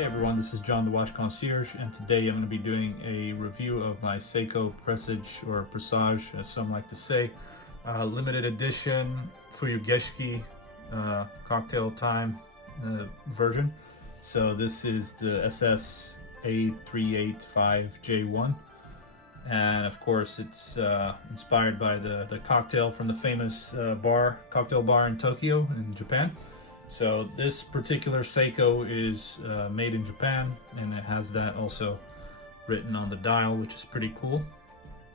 Hey everyone, this is John the Watch Concierge, and today I'm going to be doing a review of my Seiko Presage, or Presage as some like to say, limited edition Fuyugeshiki cocktail time version. So this is the SSA385J1, and of course it's inspired by the cocktail from the famous cocktail bar in Tokyo in Japan. So this particular Seiko is made in Japan, and it has that also written on the dial, which is pretty cool,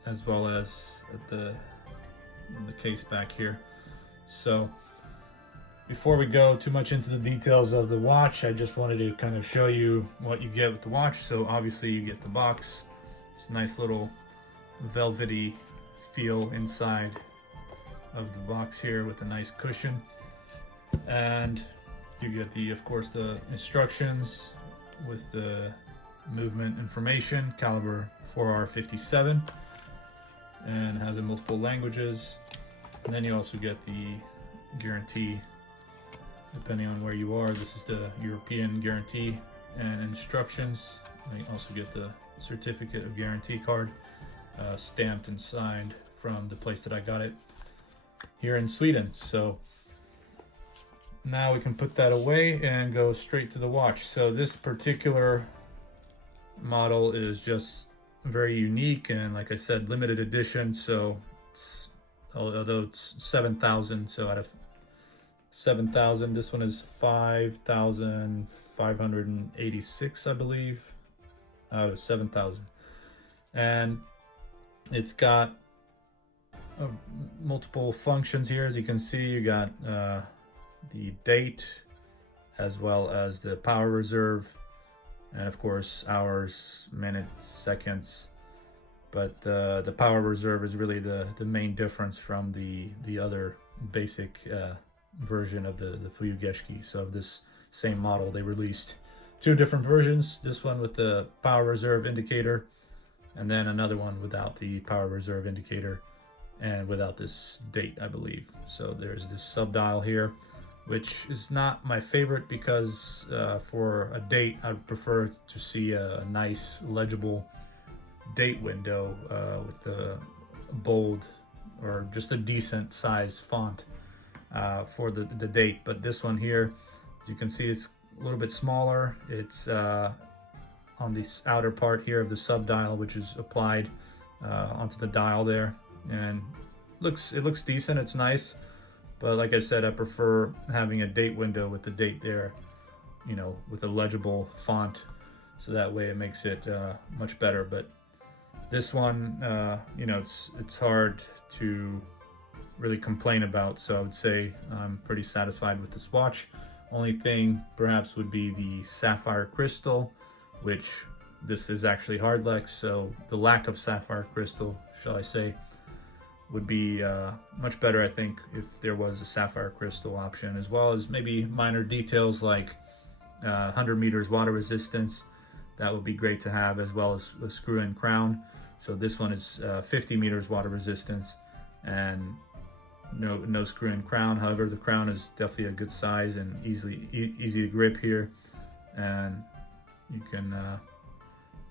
as well as at the case back here. So before we go too much into the details of the watch, I just wanted to kind of show you what you get with the watch. So obviously you get the box, this nice little velvety feel inside of the box here with a nice cushion. And you get of course the instructions with the movement information, caliber 4R57, and has in multiple languages. And then you also get the guarantee depending on where you are. This is the European guarantee and instructions. And you also get the certificate of guarantee card stamped and signed from the place that I got it here in Sweden. So now we can put that away and go straight to the watch. So this particular model is just very unique and, like I said, limited edition. So it's, although it's 7,000, so out of 7,000, this one is 5,586, I believe, out of 7,000. And it's got multiple functions here. As you can see, you got the date, as well as the power reserve, and of course hours, minutes, seconds. But the power reserve is really the main difference from the other basic version of the Fuyugeshiki. So of this same model, they released two different versions, this one with the power reserve indicator, and then another one without the power reserve indicator and without this date, I believe. So there's this sub dial here, which is not my favorite because for a date, I'd prefer to see a nice legible date window with a bold or just a decent size font for the date. But this one here, as you can see, it's a little bit smaller. It's on this outer part here of the sub dial, which is applied onto the dial there, and it looks decent. It's nice. But like I said, I prefer having a date window with the date there, you know, with a legible font, so that way it makes it much better. But this one, you know, it's hard to really complain about, so I would say I'm pretty satisfied with this watch. Only thing perhaps would be the sapphire crystal, which this is actually hardlex, so the lack of sapphire crystal, shall I say, would be much better, I think, if there was a sapphire crystal option, as well as maybe minor details like 100 meters water resistance. That would be great to have, as well as a screw-in crown. So this one is 50 meters water resistance and no screw-in crown. However, the crown is definitely a good size and easy to grip here, and you can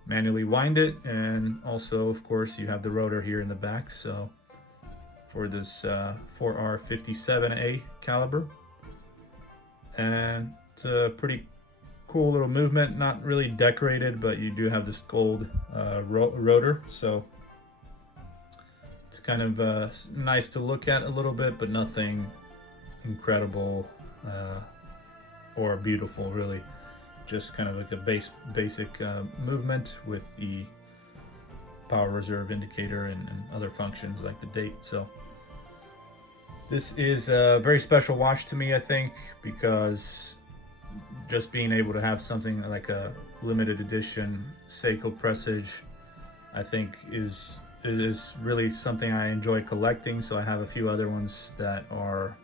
manually wind it. And also, of course, you have the rotor here in the back, so for this 4R57A caliber. And it's a pretty cool little movement, not really decorated, but you do have this gold rotor, so it's kind of nice to look at a little bit, but nothing incredible or beautiful, really. Just kind of like a basic movement with the power reserve indicator and other functions like the date. So this is a very special watch to me, I think, because just being able to have something like a limited edition Seiko Presage, I think is really something I enjoy collecting. So I have a few other ones that are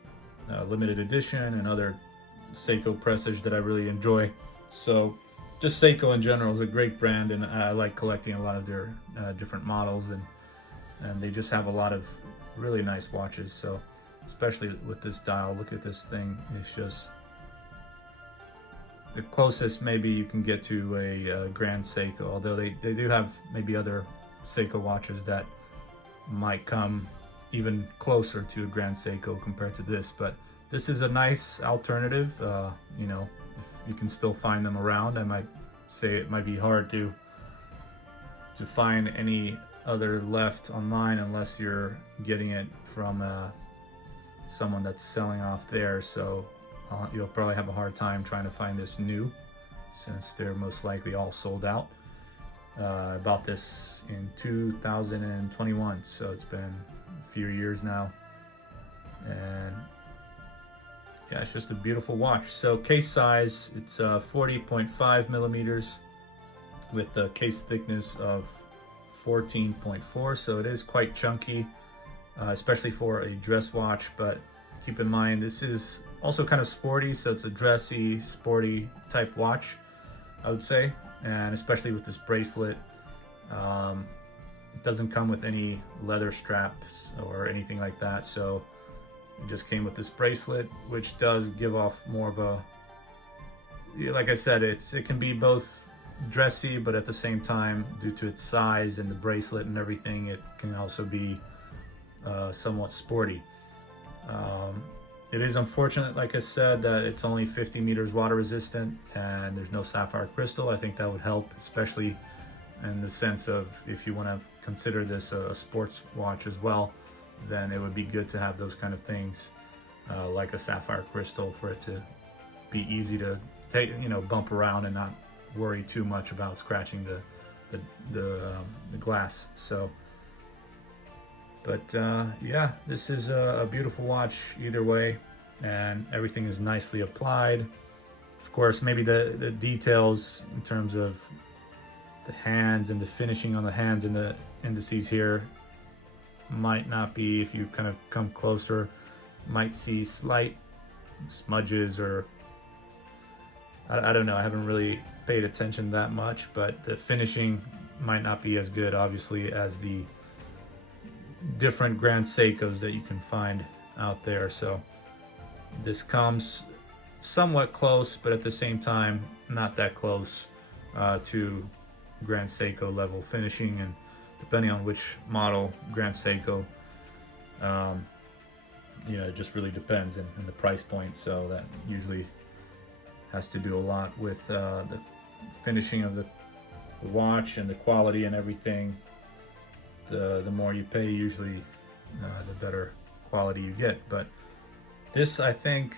limited edition, and other Seiko Presage that I really enjoy. So just Seiko in general is a great brand, and I like collecting a lot of their different models, and they just have a lot of really nice watches. So especially with this dial, look at this thing, it's just the closest maybe you can get to a Grand Seiko, although they do have maybe other Seiko watches that might come even closer to a Grand Seiko compared to this. But this is a nice alternative. You know, if you can still find them around. I might say it might be hard to find any other left online unless you're getting it from someone that's selling off there. So you'll probably have a hard time trying to find this new, since they're most likely all sold out. I bought this in 2021, so it's been a few years now, and yeah, it's just a beautiful watch. So case size, it's 40.5 millimeters with the case thickness of 14.4, so it is quite chunky, especially for a dress watch. But keep in mind, this is also kind of sporty, so it's a dressy, sporty type watch, I would say. And especially with this bracelet, it doesn't come with any leather straps or anything like that, so it just came with this bracelet, which does give off more of a, like I said, it can be both dressy, but at the same time, due to its size and the bracelet and everything, it can also be somewhat sporty. It is unfortunate, like I said, that it's only 50 meters water resistant and there's no sapphire crystal. I think that would help, especially in the sense of if you want to consider this a sports watch as well, then it would be good to have those kind of things, like a sapphire crystal, for it to be easy to take, you know, bump around and not worry too much about scratching the glass. So, but yeah, this is a beautiful watch either way, and everything is nicely applied. Of course, maybe the details in terms of the hands and the finishing on the hands and the indices here might not be, if you kind of come closer, might see slight smudges, or I don't know, I haven't really paid attention that much, but the finishing might not be as good, obviously, as the different Grand Seikos that you can find out there. So this comes somewhat close, but at the same time not that close to Grand Seiko level finishing, and depending on which model Grand Seiko, you know, it just really depends, and the price point. So that usually has to do a lot with the finishing of the watch and the quality and everything. The more you pay, usually the better quality you get. But this, I think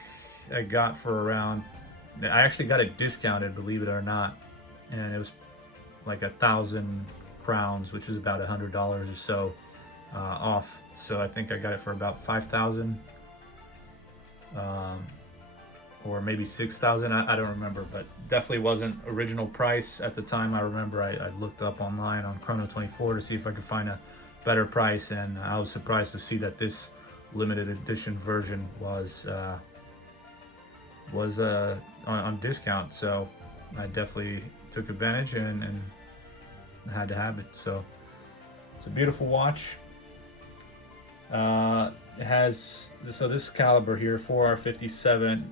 I got for around, I actually got it discounted, believe it or not, and it was like 1,000 crowns, which is about $100 or so off. So I think I got it for about 5,000, or maybe 6,000. I don't remember, but definitely wasn't original price at the time. I remember I looked up online on Chrono24 to see if I could find a better price, and I was surprised to see that this limited edition version was on discount. So I definitely took advantage and had to have it. So it's a beautiful watch. It has, so this caliber here, 4R57,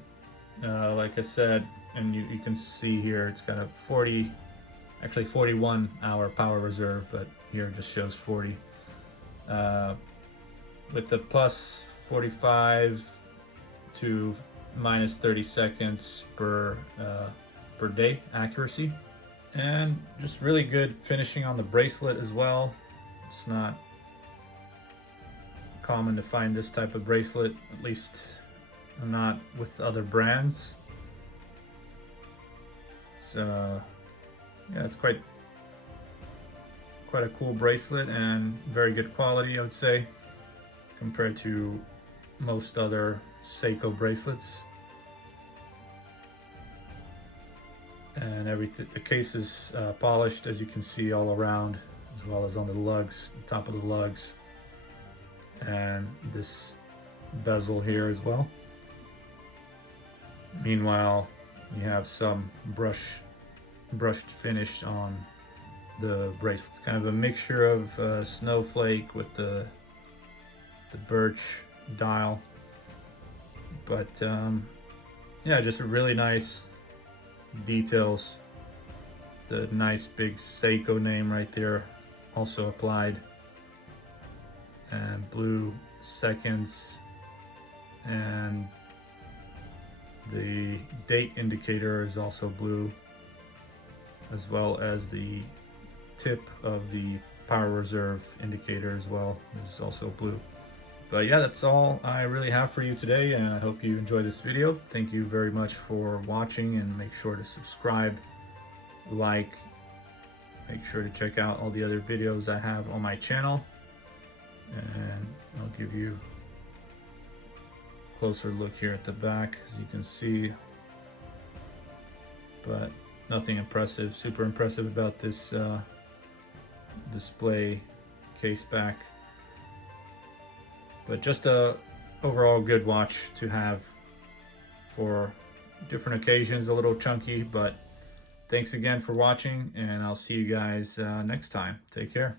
like I said, and you can see here it's got a 41 hour power reserve, but here it just shows 40, with the plus 45 to minus 30 seconds per day accuracy, and just really good finishing on the bracelet as well. It's not common to find this type of bracelet, at least not with other brands. So yeah, it's quite a cool bracelet, and very good quality, I would say, compared to most other Seiko bracelets. And everything, the case is polished, as you can see, all around, as well as on the lugs, the top of the lugs, and this bezel here as well. Meanwhile, you have some brushed finish on the bracelet. It's kind of a mixture of snowflake with the birch dial, but yeah, just a really nice details. The nice big Seiko name right there also applied, and blue seconds, and the date indicator is also blue, as well as the tip of the power reserve indicator as well is also blue. But yeah, that's all I really have for you today, and I hope you enjoyed this video. Thank you very much for watching, and make sure to subscribe, like, make sure to check out all the other videos I have on my channel, and I'll give you a closer look here at the back, as you can see. But nothing impressive, super impressive about this display case back, but just a overall good watch to have for different occasions. A little chunky, but thanks again for watching, and I'll see you guys next time. Take care.